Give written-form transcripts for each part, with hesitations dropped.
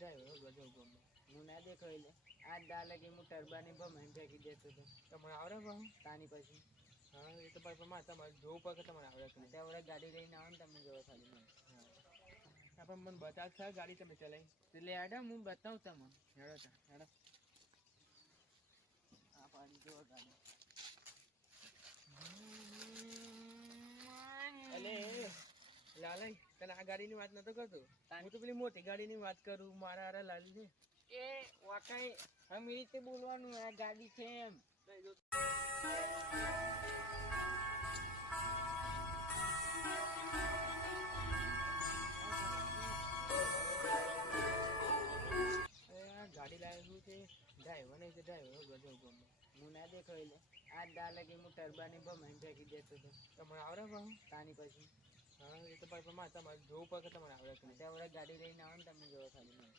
Driver બધો ગમે હું ના દેખો એટલે આજ દાલે કે હું ટરબાની ભમાઈને ફેંકી દેતો હતો. તમારે આવડે ભાવ તાની પછી હા એ તો ભાઈ મારે તમારે જોવું પડે કે તમારે આવડે કે નહીં. ત્યાં વડે ગાડી લઈને આવો ને તમે જોવો ખાલી મને. હા પણ મને બતાવશો ગાડી તમે ચલાવી એટલે હેડો હું બતાવું તમને. હેડો તા હેડો આ પાડી જોવો ગાડી. એટલે લાલાઈ તને આ ગાડીની વાત નતો કરતો હું તો પેલી મોટી ગાડીની વાત કરું મારા હારા લાલી છે એ વાકાઈ આમ એ રીતે બોલવાનું આ ગાડી છે એમ. ગાડી લાવેલું છે ડ્રાઈવર નહીં છે ડ્રાઈવર બધો ગમે હું ના દેખો એટલે આજ દાલે કે હું ટરબાની ભમાઈને ફેંકી દેતો હતો. તમારે આવડે ભાવ તાની પછી હા એ તો ભાઈ મારે તમારે જોવું પડે કે તમારે આવડે કે નહીં. ત્યાં વડે ગાડી લઈને આવો ને તમે જોવો ખાલી મને.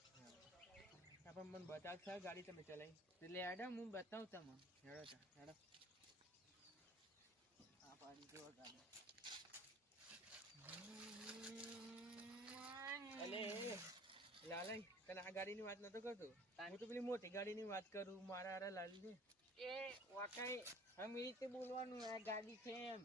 હા પણ મને બતાવશો ગાડી તમે ચલાવી એટલે હેડો હું બતાવું તમને. હેડો તા હેડો આ પાડી જોવો ગાડી. એટલે લાલાઈ તને આ ગાડીની વાત નતો કરતો હું તો પેલી મોટી ગાડીની વાત કરું મારા હારા લાલી છે એ વાકાઈ આમ એ રીતે બોલવાનું આ ગાડી છે એમ.